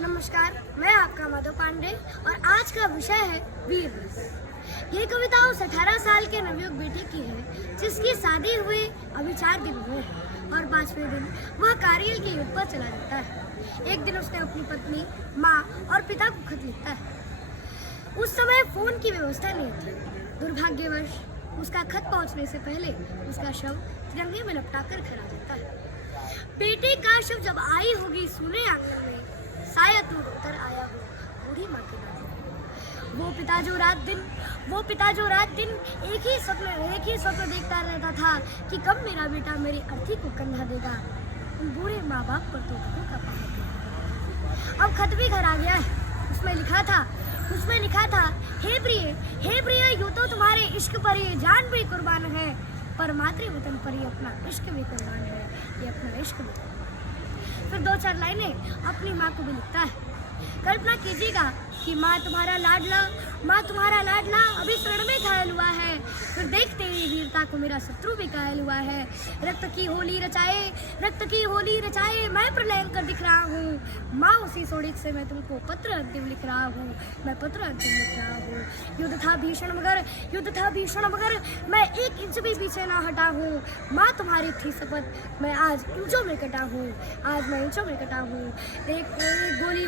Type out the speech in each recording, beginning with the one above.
नमस्कार, मैं आपका माधव पांडे और आज का विषय है वीर रस। ये कविता उस 18 साल के नवयुवक बेटे की है जिसकी शादी हुए अभी 4 दिन हुए हैं और 5वें दिन वह कारगिल के युद्ध पर चला जाता है। एक दिन उसने अपनी पत्नी, माँ और पिता को खत लिखता है। उस समय फोन की व्यवस्था नहीं थी। दुर्भाग्यवश उसका खत पहुँचने से पहले उसका शव तिरंगे में लपटाकर खड़ा जाता है। बेटे का शव जब आई होगी सूने आंगन में, शायद दूर उतर आया हो बूढ़ी माँ के नाम। वो पिता जो रात दिन एक ही स्वप्न देखता रहता था कि कब मेरा बेटा मेरी अर्थी को कंधा देगा। उन बूढ़े माँ बाप पर तो दुखों का पहाड़। अब खत भी घर आ गया है। उसमें लिखा था, हे प्रिय, यूं तो तुम्हारे इश्क पर ये जान भी कुर्बान है, पर मातृवतन पर ये अपना इश्क भी कुर्बान है, ये अपना इश्क भी। फिर 2-4 लाइनें अपनी माँ को भी लिखता है। कल्पना कीजिएगा कि माँ तुम्हारा लाडला अभी शरण में घायल हुआ है। फिर देखते ही वीरता को मेरा शत्रु भी घायल हुआ है। रक्त की होली रचाए मैं प्रलयंकर दिख रहा हूँ। माँ उसी सोड़ित से मैं तुमको पत्र अंतिम लिख रहा हूँ। युद्ध था भीषण मगर मैं 1 इंच भी पीछे ना हटा हूँ। माँ तुम्हारी थी शपथ, मैं आज इंचों में कटा हूँ। एक गोली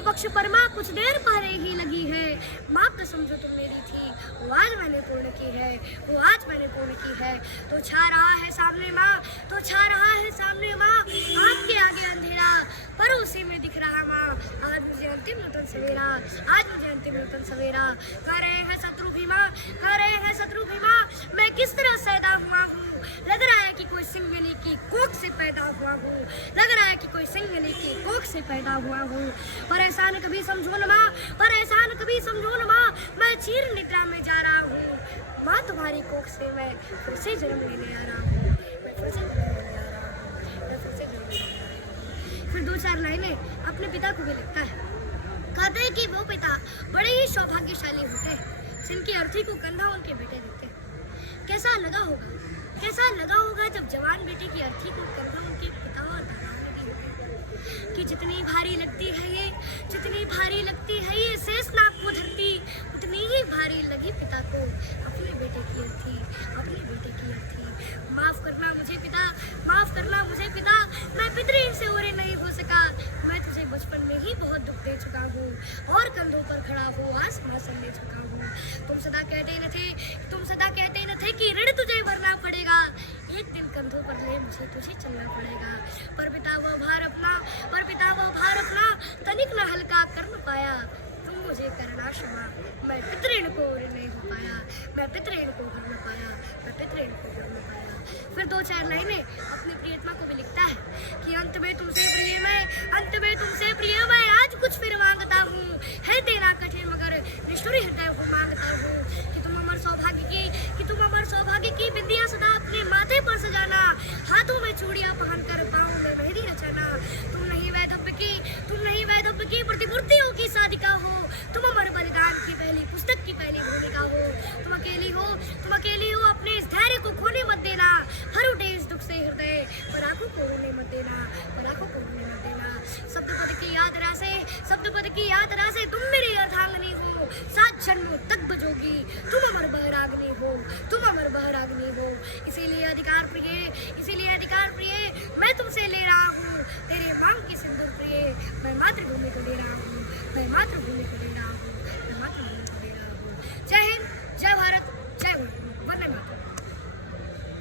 बख्श पर माँ कुछ देर पहले ही लगी है। माँ कसम जो तुम मेरी थी वो आज मैंने पूर्ण की है। तो छा रहा है सामने माँ, आपके आगे अंधेरा पर उसी में दिख रहा माँ। आज मुझे अंतिम नूतन सवेरा। कह रहे हैं शत्रु भीमा, मैं किस तरह सैदा हुआ हूँ। लग रहा है कि कोई सिंगनी की कोख से पैदा हुआ हूँ। पर ऐसा न कभी समझो न माँ, मैं चीर निद्रा में जा रहा हूँ। माँ तुम्हारी कोख से मैं फिर से जन्म लेने आ रहा हूँ। फिर 2-4 लाइनें अपने पिता को भी लिखता है। कहते हैं कि वो पिता बड़े ही सौभाग्यशाली होते हैं जिनकी अर्थी को कंधा उनके बेटे देते हैं। कैसा लगा होगा जब जवान बेटे की अर्थी को कंधा उनके पिता और दादा ने दी कि जितनी भारी लगती है ये शेषनाग को धरती, उतनी ही भारी लगी पिता को अपने बेटे की अर्थी। माफ करना मुझे पिता, मैं पितृऋण से ओरे नहीं हो सका। मैं तुझे बचपन में ही बहुत दुख दे चुका हूँ और कंधों पर खड़ा हो आसमान ले चुका हूँ। तुम सदा कहते न थे कि ऋण तुझे भरना पड़ेगा। एक दिन कंधों पर ले मुझे तुझे चलना पड़ेगा। पर पिता वो भार अपना तनिक न हल्का कर न पाया। तुम मुझे करना क्षमा, मैं पितृऋण को ओरे नहीं हो पाया। फिर 2-4 लाइनें अपनी प्रियतमा को भी लिखता है कि अंत में तुमसे प्रिय मैं आज कुछ फिर मांगता हूँ। है तेरा कठिन मगर निष्ठुर हृदय को मांगता हूँ कि तुम अमर सौभाग्य की बिंदिया सदा अपने माथे पर सजाना। हाथों में चूड़ियां पहनकर पाँव में मेहंदी रचाना। तुम नहीं वैधव्य की प्रतिमूर्तियों की साधिका हो। तुम अमर बलिदान की पहली पुस्तक की पहली भूमिका हो। तुम अकेली हो अपने इस धैर्य को खोने मत देना। हर उठे इस दुख से हृदय, पर आंखों को रोने मत देना। शब्द पद की याद रासे तुम मेरी अर्धांगिनी हो। 7 जन्मों तक बजोगी तुम अमर बहराग्नि हो। इसीलिए अधिकार प्रिय मैं तुमसे ले रहा हूँ तेरे मांग की सिंदूर प्रिय। मैं मातृभूमि को दे रहा हूँ।